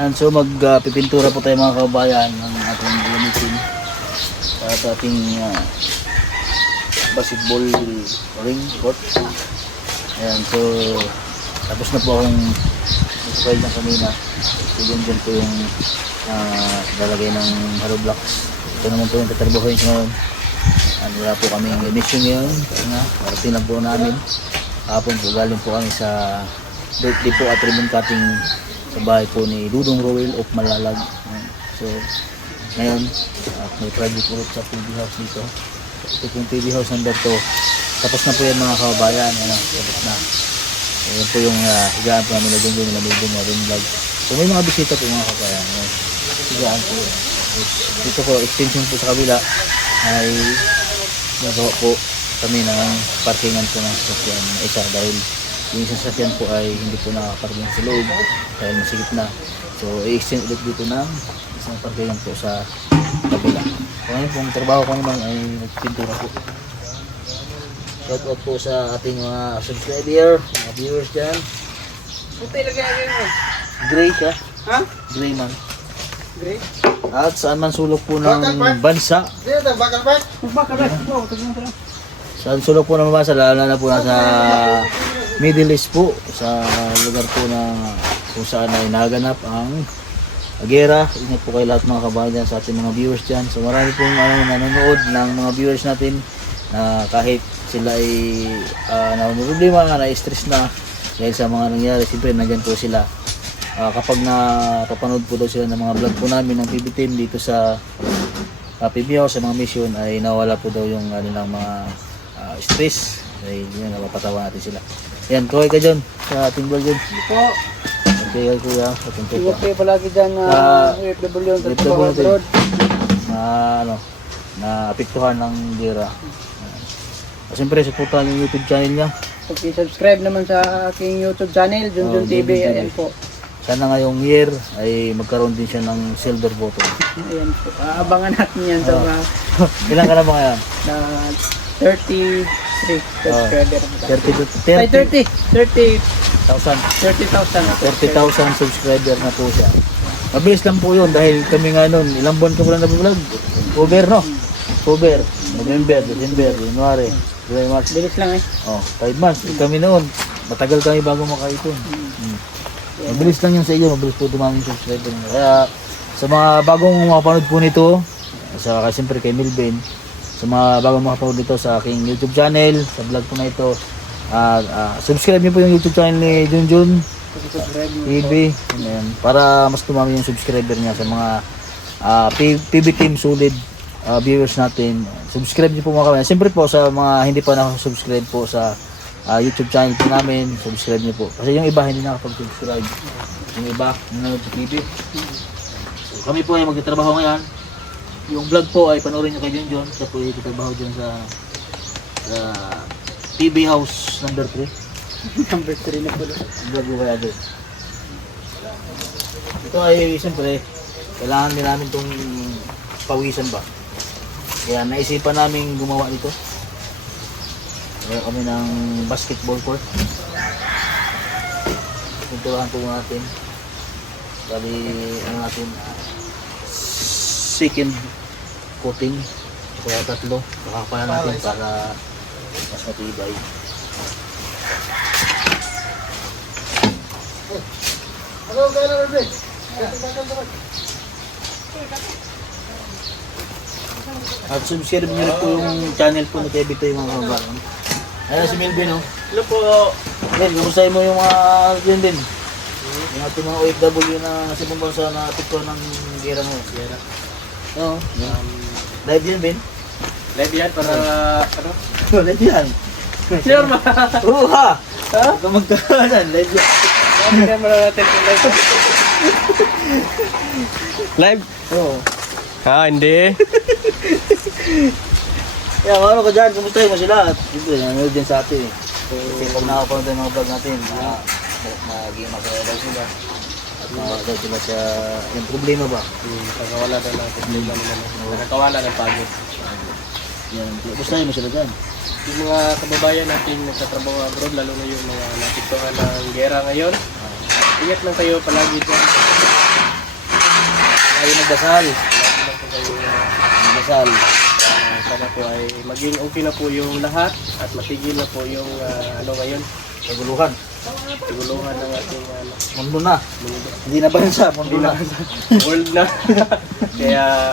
And so magpipintura po tayo mga kabayan ng ating gamitin sa ating basketball ring court. Ayan, so tapos na po akong nagkakail ng kanina. So dyan po yung lalagay ng hollow blocks. Ito naman po yung tatrabahoin ngayon. Wala po kami emission ngayon. Parating lang po namin. Hapon po galing po kami sa birthday po at ribbon cutting sa bahay po ni Dudong Roel of Malalag. So ngayon may project ulit sa PB house dito. Ito pong PB house number 2. Tapos na po yan mga kababayan. Tapos na. Ayan po yung higaan po namin na doon na vlog. So may mga bisita po mga kababayan. Higaan po. Dito po extension po sa kabila ay nagawa po kami ng parkingan po ng sasakyan na isa dahil yung sasakyan po ay hindi po nakakaparking sa loob dahil masigit na. So i-extend ulit dito ng isang parkingan po sa kabila. So ngayon pong trabaho ko naman ay nagpintura po. Shout out po sa ating mga subscriber, mga viewers dyan. Puti lagay mo. Gray siya. Ha? Gray man. Gray? At saan man sulok po ng bansa. Dito, bakal ba? Bakal ba? Saan sulok po ng bansa, lalo na po nasa Middle East po. Sa lugar po na kung saan ay naganap ang gera. Ingat po kayo lahat mga kabayan sa ating mga viewers dyan. So marami pong nanonood ng mga viewers natin na kahit sila ay problema, na-stress na dahil sa mga nangyari, siyempre nandyan po sila. Kapag napapanood po daw sila ng mga vlog po namin ng PB team dito sa PBO sa mga mission ay nawala po daw yung nilang mga stress dahil yun, napapatawa natin sila. Yan, kaway ka dyan sa ating vlog dyan. Po. Okay, kuya. Iwag kayo palagi dyan OFW sa Tabawag Road. Na apektuhan ng gera. Siyempre, supportan yung YouTube channel niya. Pag-subscribe naman sa aking YouTube channel, Junjun TV, ayan po. Sana ngayong year ay magkaroon din siya ng silver button. Ayan po. Abangan natin yan sa mga Ilan ka na ba ngayon? na 33 subscriber. 30,000 30,000 subscriber na po siya. Mabilis lang po yun dahil kami nga nun, ilang buwan ka pala na-vlog? October, no? October, November, December, January, July, March. Bilis lang eh. 5 months. Kami noon, matagal kami bago makaipon. Mabilis lang yun sa iyo, mabilis po dumami yung subscriber. Kaya sa mga bagong makapanood po nito, siyempre kay Milben, sa mga bagong makapanood nito sa aking YouTube channel, sa vlog ko na ito, subscribe niyo po yung YouTube channel ni Junjun TV, para mas dumami yung subscriber niya sa mga PB team solid viewers natin. Subscribe niyo po mga kabayan. Siyempre po sa mga hindi pa nakasubscribe po sa YouTube channel po namin, subscribe niyo po. Kasi yung iba hindi nakapag-subscribe. Yung iba nanonood sa TV. So, kami po ay magtatrabaho ngayon. Yung vlog po ay panoorin niyo kay Junjun. Siya po ay magtatrabaho dyan sa PB House number 3. Number 3 na po. Vlog ko kaya doon. Ito ay siyempre kailangan din namin itong pawisan ba. Kaya naisipan namin gumawa nito. Kaya kami ng basketball court. Pinturahan po natin. Bali natin second coating. Kaya 3. Pakakapalan natin para mas matibay. Hello, Gala Rebe. At subscribe niyo po yung channel po ni Kevin Toy mga kabayan. Ayan si Melvin, oh. Hello po. Ben, kamustahin mo yung mga yun din. Yung ating mga OFW na sa ibang bansa na apekto ng gera mo. Gera. Oo. Live yan, Ben? Live yan para ano? Live yan. Sure ba? Oo ha! Ha? Huwag magkakanan, live yan. Bakit kaya muna natin kung live? Live? Oo. Ha, hindi. Kaya ano ka dyan, kamustahin mo sila. At siyempre, nanonood din sa atin. Kasi pag nakapanood tayo mga vlog natin, magiging masaya sila. At makakasal sila sa yung problema ba? Pagkawala na ng problema nila. Nakakawala ng pagod. Yan, kamustahin mo sila dyan. Yung mga kababayan natin sa trabaho abroad, lalo na yung mga napiktuhan ng gera ngayon, ingat lang kayo palagi dyan. kayo nagdasal. Lagi lang po kayo Nagdasal. sana po ay maging okay na po yung lahat at matigil na po yung ano ngayon, Kaguluhan. siguluhan ng ating Mundo na. mundo. Hindi na bansa. Mundo na. World na. Kaya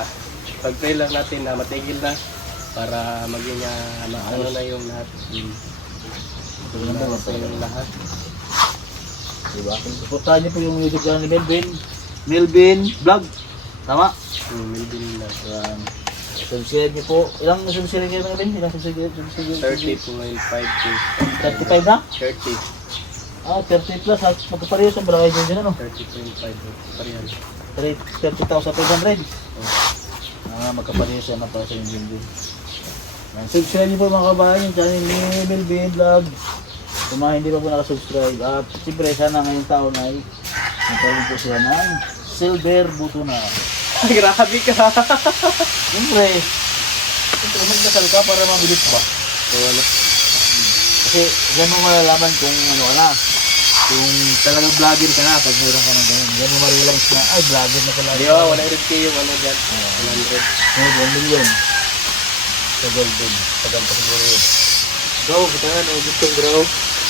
pag-pray lang natin na matigil na para maging ano na yung lahat. Ito na ba? Sa yung lahat. Diba? Suportahan niyo po yung YouTube channel ni Melvin. Melvin Vlog. Tama? Milbin na. Yan. Subscribe niyo po. Ilang subscribe kayo Melvin? Ilang subscribe? 30.5 35 na? 30. 30 plus. Magkaparehas ang balakay dyan ano? 30.5 parihan. 30,500. Magkaparehas yan na para sa yung Melvin. Subscribe niyo po mga kabayan yung channel ni Melvin Vlog. Kung mga hindi pa po nakasubscribe. At siyempre sana ngayong taon ay magkaroon po sila ng silver buto na. Grabe ka. Siyempre magdasal ka para mabilis ba? So ano? Kasi yan mo malalaman kung ano ka na. Kung talagang vlogger ka na pag mayroon ka ng ganun. Yan mo ma-realize na ay vlogger na pala. Di ba, 100k yung ano dyan? 100. Ngayon 1 million. Sa golden. Tagal pa siguro yun. Bro, kita nga, gusto bro.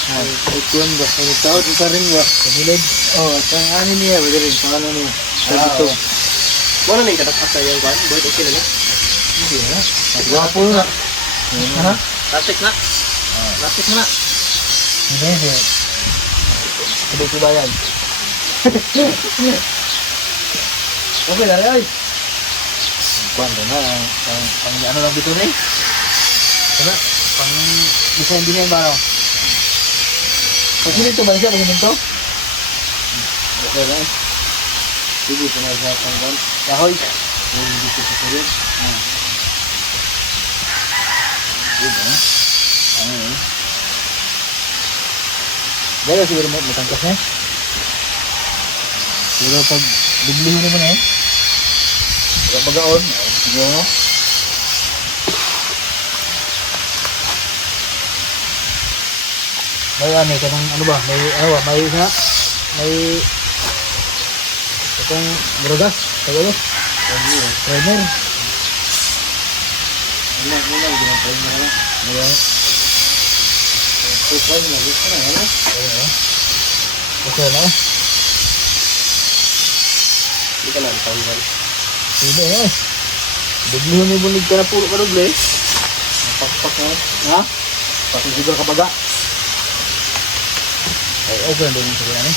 Ikuan ba? Ang tawad ka rin ba? Sa gilid? Oo, sa ano niya. Wala rin. Sa ano niya. Sa gusto. Wala na yung katas-asa yung kwan? Boy, okay na na? Hindi na. Gwapo na. Ha? Tasik na. Tasik na. Hindi. Hindi ba yan? Okay na rin ay. Kuwan ko na. Pang ano lang dito na eh. Ano? Pang design ba no? Pag sininto ba siya? Pag sininto? Okay na eh. Sige, pinasa pang kuwan. Kahoy. Hindi ko sa sulit. Good eh. Ano eh. Dahil siguro mo matangkas na eh. Pero pag dublihin mo na eh. Pag magaon, siguro no? May ano eh, kanang ano ba? May ano ba? May isa? May itong muragas? Tagalo? Primer? Wala, ginapay na lang. Ayan. Kupay na, gusto na, ano? Ayan. Okay na eh. Hindi ka na, tanggal. Sige eh. Dublihin yung bunig ka na puro ka doble eh. Pakpak na eh. Ha? Pakisigal ka baga. Ay, okay na doon yung sabi namin.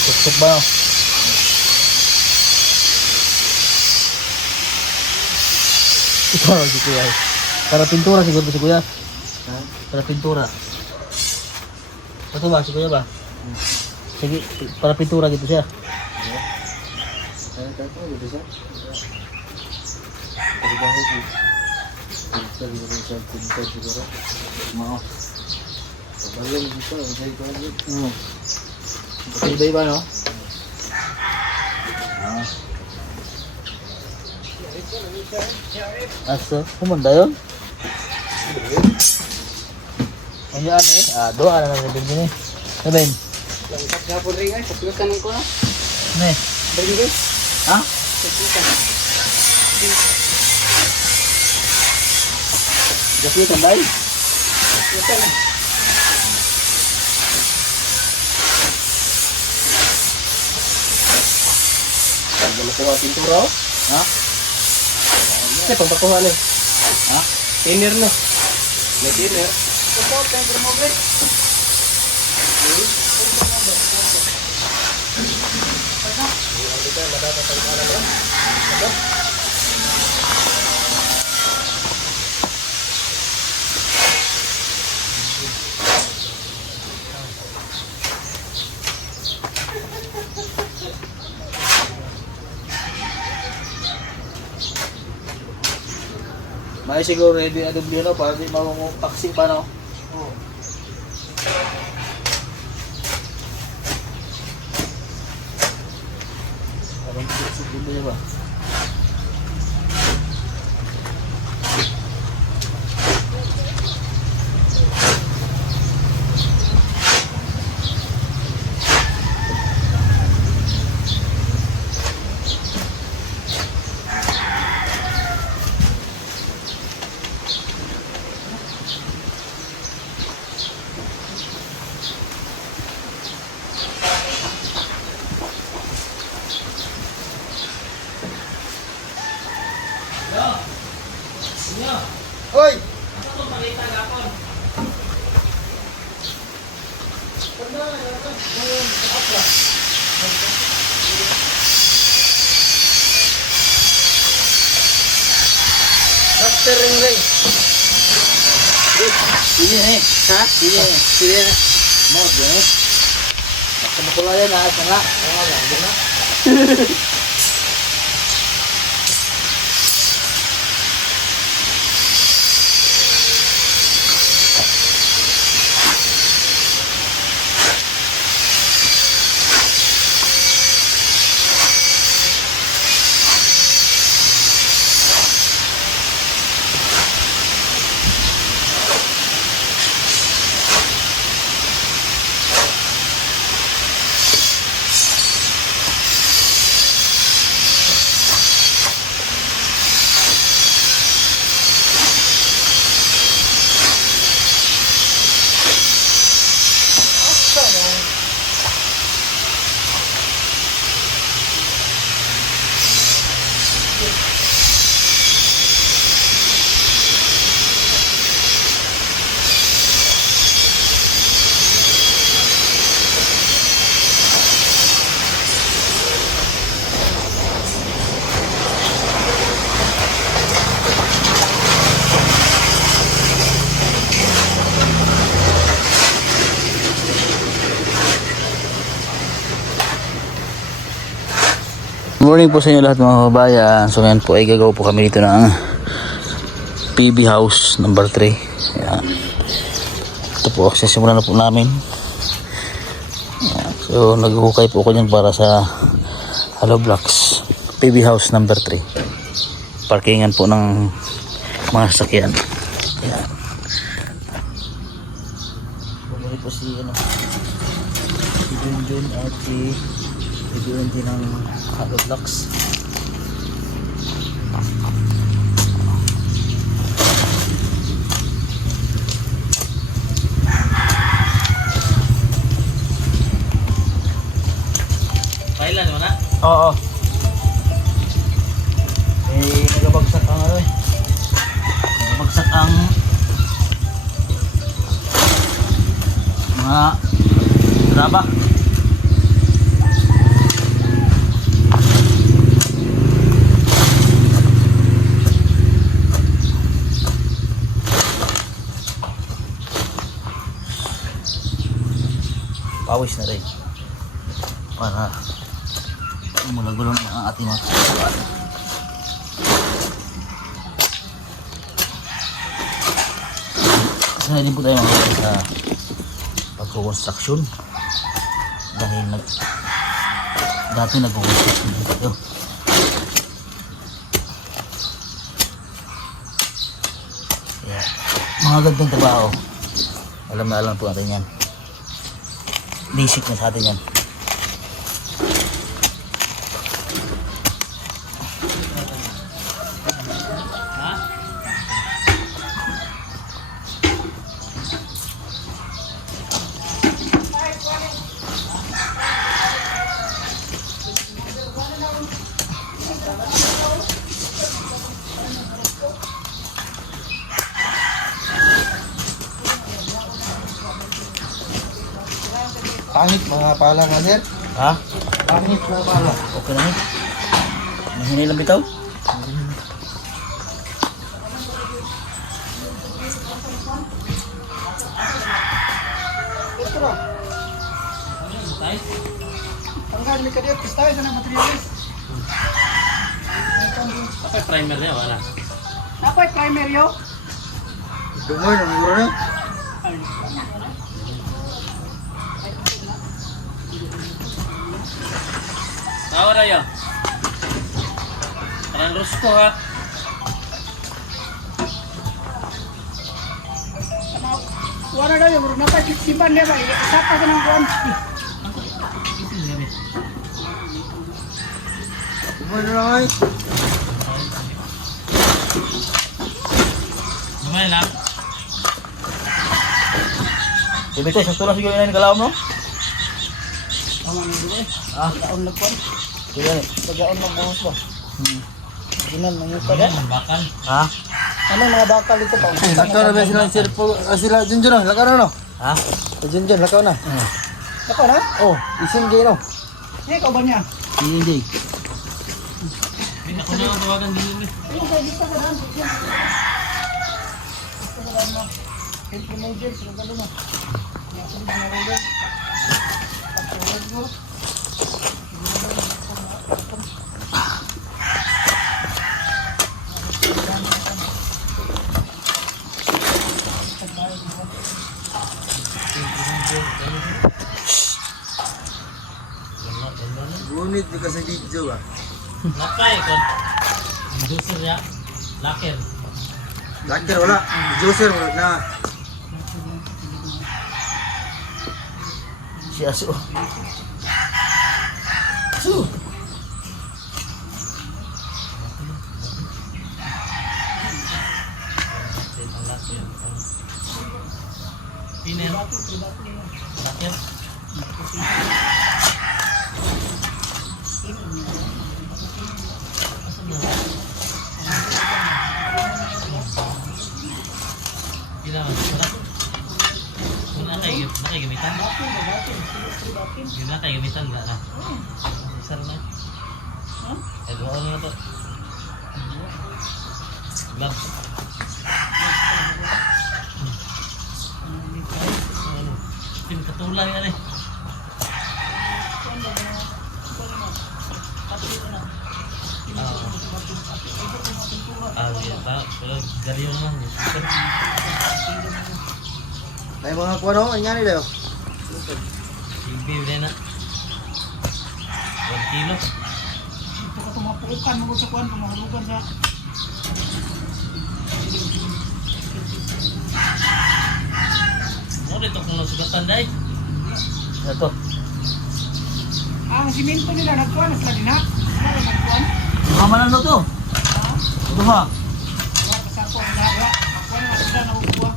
Matusok ba no? Ito na si Kuya. Para pintura siguro si Kuya. Para pintura. Ito ba si Kuya ba? Sige, para pintura gitu siya. Iba-iba no? Aso, kumanda yun? Ano yan eh? Doa na lang din eh. Sabihin? Langkat nga po rin ay, kaplutan ko na. Ano eh? Bagi guys. Ha? Kaplutan. Gapitan dahil? Kaplutan. Pagka na po ang pintura, oh. Ha? Kasi pagpakuha na. Ha? Thinner na. May thinner. Ito, temper mo guys. May siguro ready na dubli no para di taxi pa no. Oo. Parang dubli niya ba? Oy! Master ring. Sige eh. Ha? Sige. Sige na. Mo, eh. Basta makulayan na. Ito nga. Oo nga, hindi na. Good morning po sa inyo lahat mga kabayan. So ngayon po ay gagawa po kami dito ng PB house number 3. Ayan. Ito po, sisimulan na po namin. Ayan. So naghukay po ako dyan para sa hollow blocks. PB house number 3. Parkingan po ng mga sasakyan. Ayan. Bumili po si Junjun at si bibigyan din ng hollow blocks. Kailan mo na? Oo. Nagabagsak ang ano eh. Nagabagsak ang mga graba. Pawis na rin para mulagulong ang ating mga kasaluan. Sanay din po tayo mga sa pagkukonstruksyon dahil dati nagkukonstruksyon din tayo. Kaya mga gandang trabaho, alam na alam po natin yan. Basic na sa atin yan. Pangit mga pala nga sir. Ha? Pangit mga pala. Okay na eh. Mahinay lang bitaw? Ito ba? Tanggal may kadiyot. Tayo sa materialis. Apa primer niya wala? Apoy primer yo. Dumor na muro na. Ahora yo. Parang rusko ha. Wala na yung napay simpan niya ba? Sapa ka ng buwan. Dumor na lang ay. Lumayan lang. Bitaw, sa tulang siguro yung kalaw mo? Tama na dito eh. Pagaon na kuwan. Sige. Pagaon na buhos ba? Ginan na yung pada. Bakal. Ha? Ano yung mga bakal dito pa? Lakaw na ba sila sila Junjun no? Lakaw na no? Ha? Junjun, lakaw na. Ako na? Oh, isin gay no. Eh, ikaw ba niya? Hindi. Ako na tawagan din yun. Ngunit di ka sa video ba? Lakay ko. Juicer ya. Laker. Laker wala. Juicer wala na. Si Aso. Aso. Piner. Laker. Ginawa ko pala. Wala kayo gamitan? Wala kayo gamitan ba na? Isa na. Eh, dua na to. Glove. Pin katulay yan eh. Iya pak, kalau dari yang mana? May mga kuha no, ano ni dayo? Ibi udah nak. 1 kilo. Ito ka tumapukan mo sa kuwan, tumahulugan sa... Mau dito kung sugatan day. Ito. Ang simento nila nagkuhan, sila din ha? Sila rin nagkuhan. Mama na to. Ito ha. Wala pa sa ako, wala. Nagkuhan nga sila na upuha.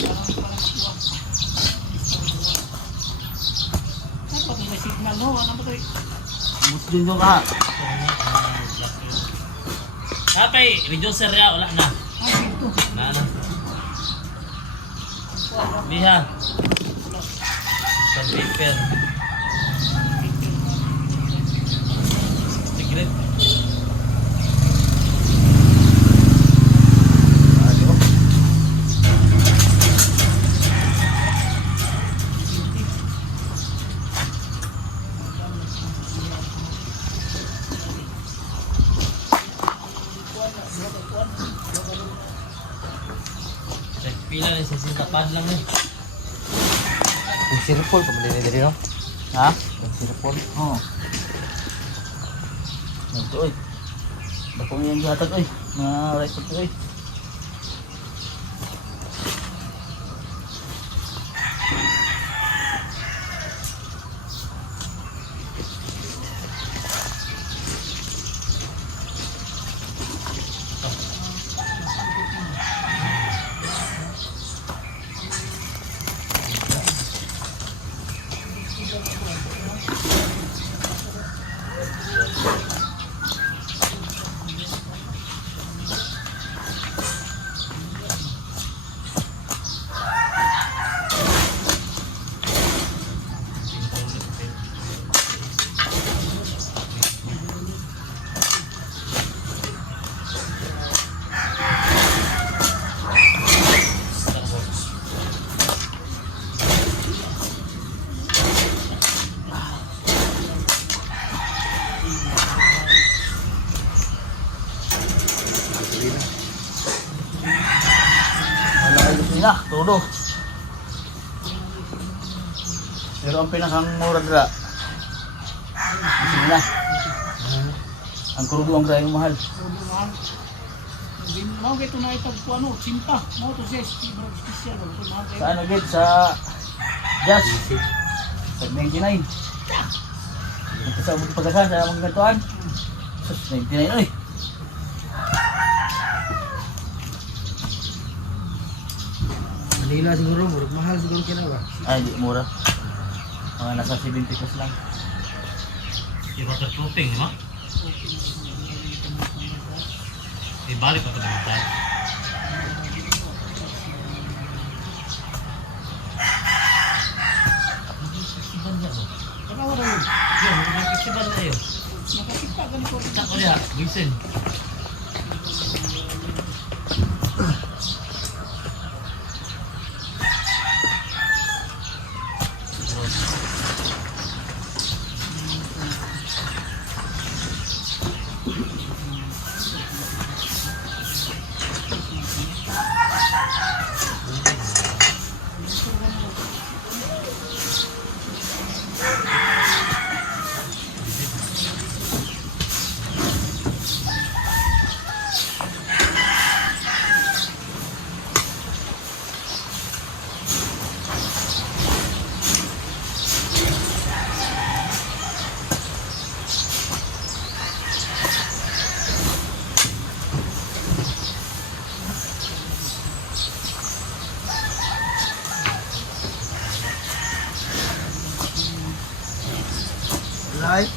Parang upuha. Ay, pati may signal no? Ano ba ito? Muslim yung ka. Kapay, reducer ya wala na. Ay, ito. Na. Liha. Sandpaper. Cigarette. Pila ni sa sintapad lang eh. Yung sirpol pa din diri no. Ha? Yung sirpol. Oo. Ito oy. Bakong yung gatag oy. Mga right pag oy. Na, todo. Pero ang pinakang-mura dra. Sige na. Ang krudo ang grayong mahal. Mau gitu na ito po ano, simpa. Mau to siya, special. Sa ano gid sa Jazz. Sa 99. Ito sa ubod pagkasan sa mga gantuan. Sa 99 oy. Manila siguro, murag mahal siguro kina ba? Ay, di mura. Mga nasa 70 pesos lang. Di waterproofing, no? Ibalik pa naman tayo. Festival niya mo. Ano wala yun? Yun, may festival na yun. Nakakita ganito. Kita ko niya, Wilson. Light.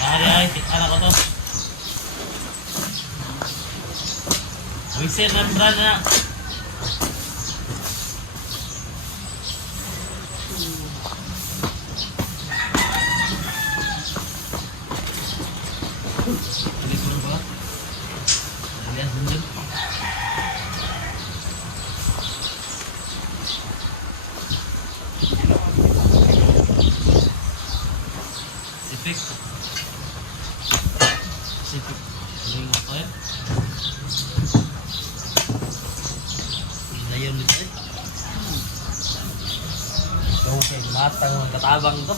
Ay, anak ko to. Wilson, ang brand na. Bilis mo ba? Ayan, dun. Sipik. Sipik. Galing ako eh. Dayon dito eh. Okay, matang mga katabang to.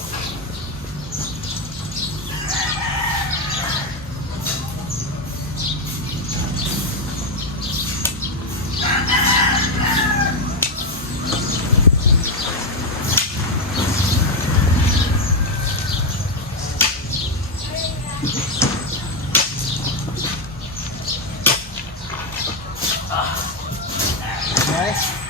Nice.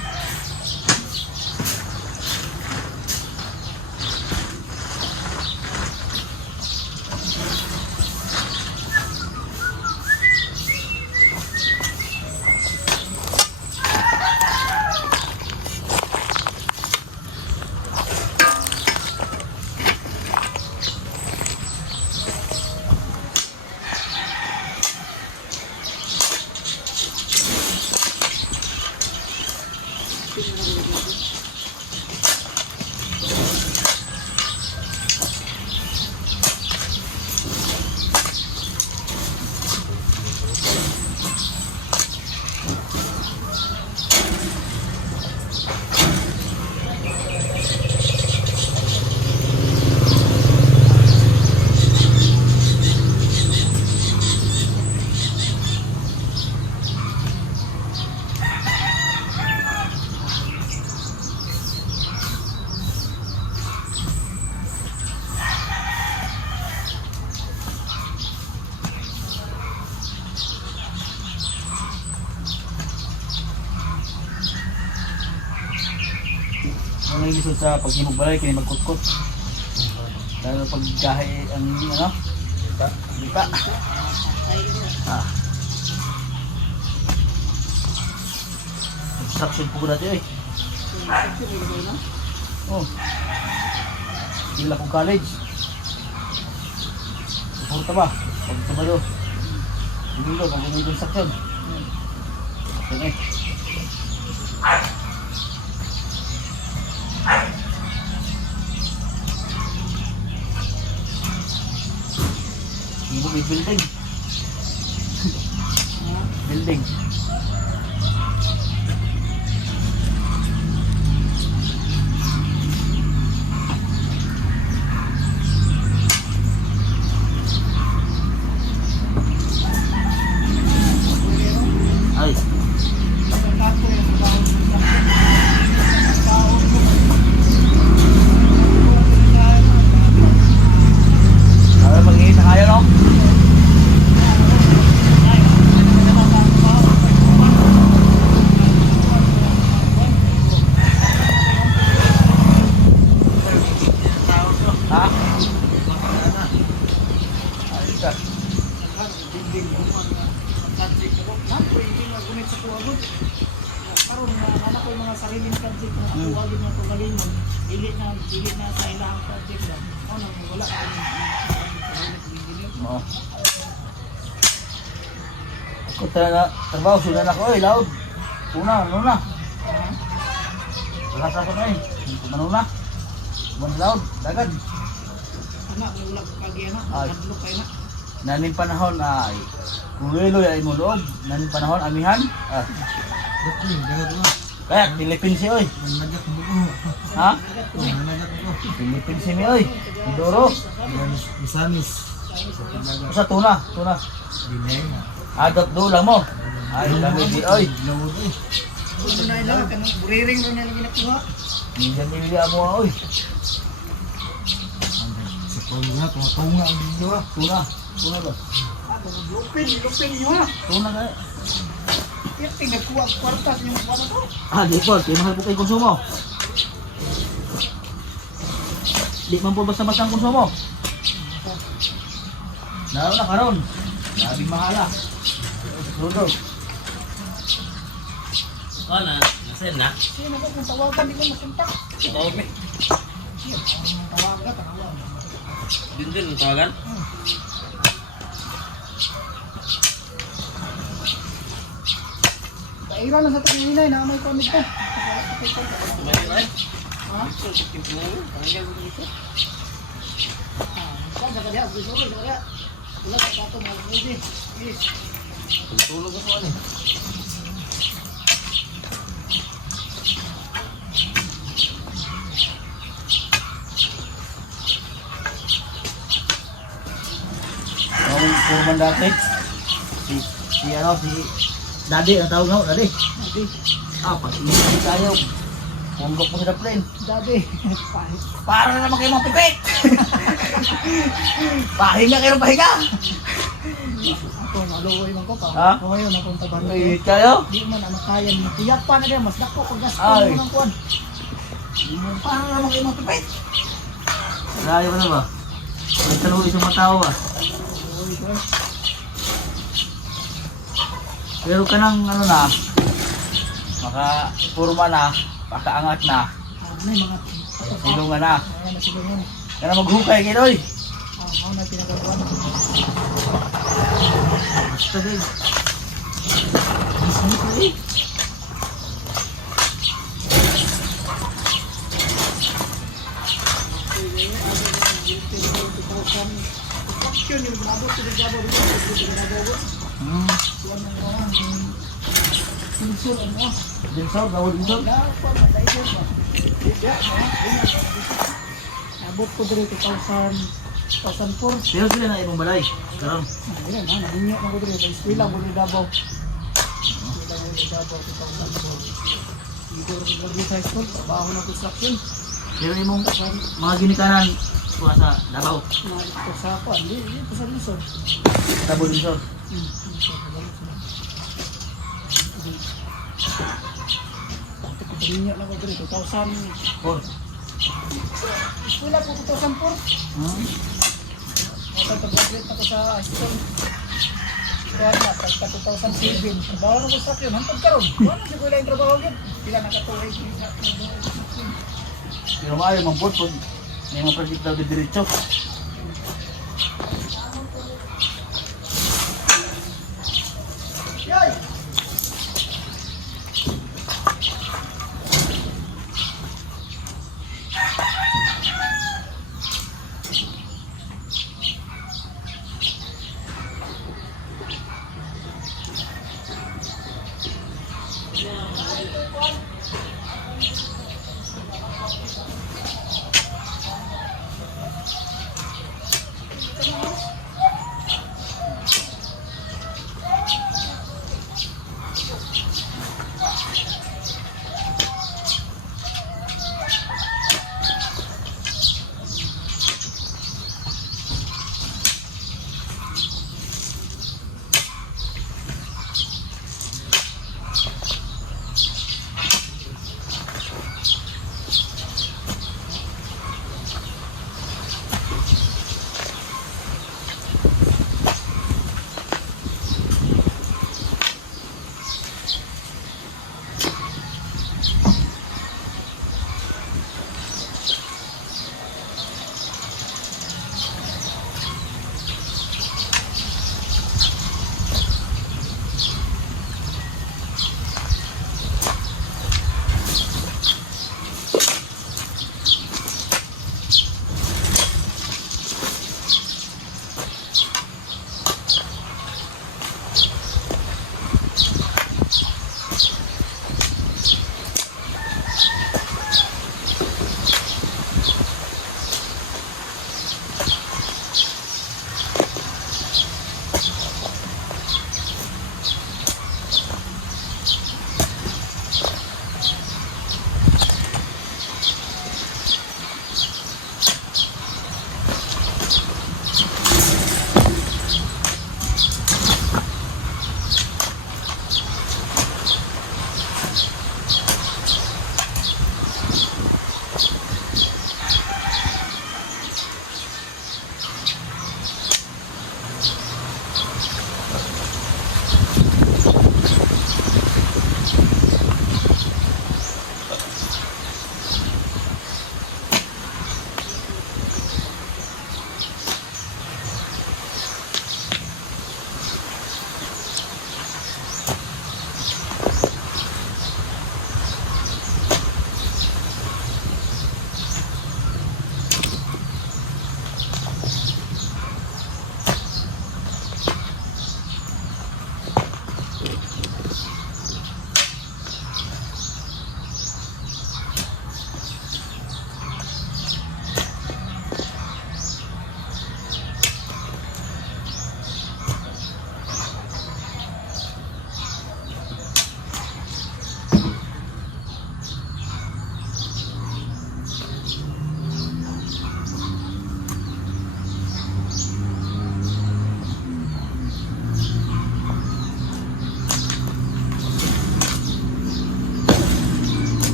Ang lisod sa paghimog balay kini magkutkot. Lalo pag gahe ang ano? Dita. Ah. Obstruction po dati eh. Oh. Sila ko college. Suporta ba? Pag tumalo. Hindi ko pag may construction. Okay eh. Ibu may building. Building. Ay. Ada pag-iit na kaya no? Ha? Ayos ka. kadlik ako. Man, ko hindi magunit sa kuwagon. Karon nga anak ko yung mga sariling kadlik na kuwagin ng tugalingon. Dili na sa ilang kadlik lang. Ano, wala ka rin. Oo. Ako trabaho, sunan ako eh, loud. Una, ano na? Lakas ako na eh. Manuna. Buwan loud, dagad. Anak, wala ka kagi anak. Ay. Kadlok kayo na. Naning panahon ay kuwelo ay mo loob. Naning panahon amihan. Dapat jangan tu. Kaya Philippines si oy. Nagak buku. Ha? Nagak buku. Philippines si mi oy. Idoro. Misamis. Sa tuna. Dinay na. Adot do lang mo. Ay kami di oy. Lawod eh. Kung na ilang, kanang buriring rin na ginakuha. Minsan nili amo oy. Sa tunga, tunga ang video ah. Tuna ba? Lupin nyo ha. Tuna ka. Kaya tingagkuha kwartas yung kwarta to. Di po, kaya mahal po kayo konsumo. Di man po basta-basta ang konsumo. Naroon na karon. Labing mahala. Sudo. Oh, nasend na. Sino ko kung tawagan, di ko masuntak. Tawag me. Tawagan, tawagan. Din ang tawagan. Daira lang sa takinay na may komit ko. Tumayo na eh. Ha? Tanggal mo dito. Saan ka diya? Gusto ko diya. Wala ka kato mo pwede. Yes. Tulog ako ano eh. Ang kurban dati. Si ano, si Daddy, ang tawag nga, Daddy. Dati. Pag hindi tayo, punggok mo sa plane. Dati. Pahit. Para na naman kayo mga pipit! Pahinga kayo ng pahinga! Ako, naluoy man ko pa. Ha? Ako ngayon, akong taban ko. Ay, kayo? Di man, ano kaya, tiyak pa na rin. Mas dako pag gasto Ay. mo ng kuwan. Para na naman kayo mga pipit! Layo ka na ba? May taluwi sa mga tao ba? Naluoy ko eh. Pero ka nang ano na, maka-purma na, makaangat na, Ano yung mga silungan na. Ayan na sila yun. Kaya maghukay kayo doy! Ako na pinagawa. Basta din. Isnit na rin. Action yung ginagawa ko ng gabaw dito. Yung ginagawa ko. Kuwan ng mga sinsur ano. Dinsor, gawin dinsor. Dapat mataisin mo. Abot ko dito 2004. Pero sila na ibang balay. Karon. Hindi na, nahinyo na ko dito. Eskwela ko dito Davao. Eskwela ko dito Davao 2004. Dito ko graduate high school. Trabaho ng construction. Pero imong mga ginikanan kuha sa Davao. Ito sa ako. Hindi, ito sa Luzon. Tabo dinsor. Nahinyo na ko dito. 2000. Or. Eskwela ko 2004. Nakapag-graduate ako sa high school. Kaya na, pagka 2007, trabaho ng construction, hantag karon. Wala siguro lang yung trabaho yun. Pila nakatuloy ko sa construction. Pero maayo mang bot pag may mga project daw diretso.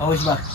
Awis ba?